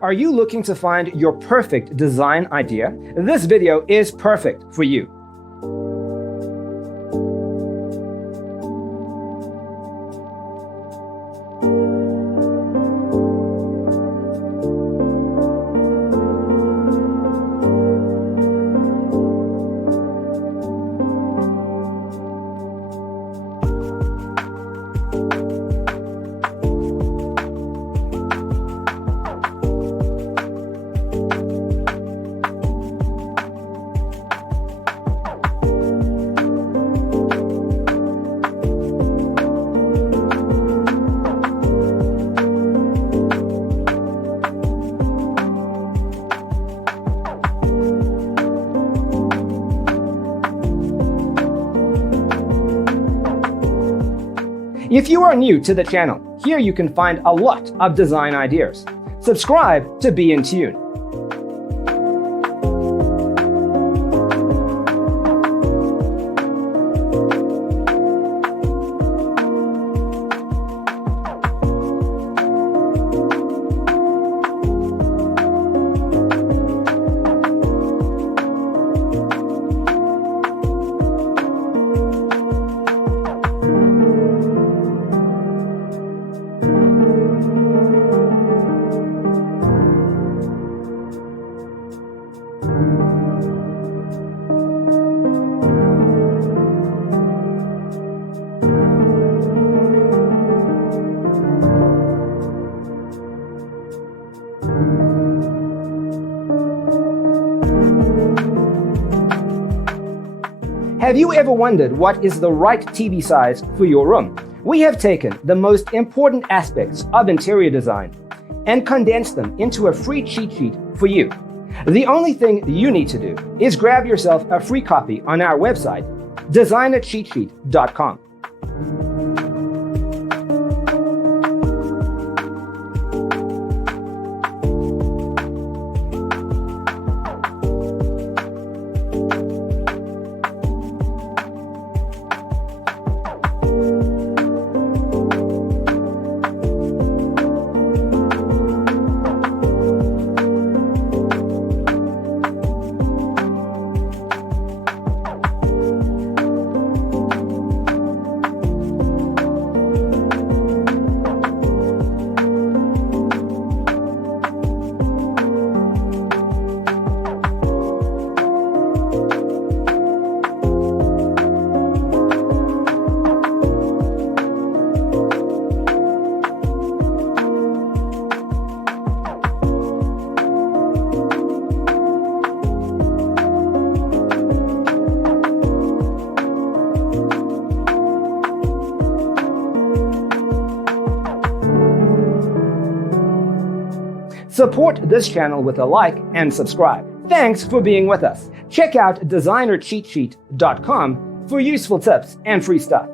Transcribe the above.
Are you looking to find your perfect design idea? This video is perfect for you. If you are new to the channel, here you can find a lot of design ideas. Subscribe to be in tune. Have you ever wondered what is the right TV size for your room? We have taken the most important aspects of interior design and condensed them into a free cheat sheet for you. The only thing you need to do is grab yourself a free copy on our website, designercheatsheet.com. Support this channel with a like and subscribe. Thanks for being with us. Check out designercheatsheet.com for useful tips and free stuff.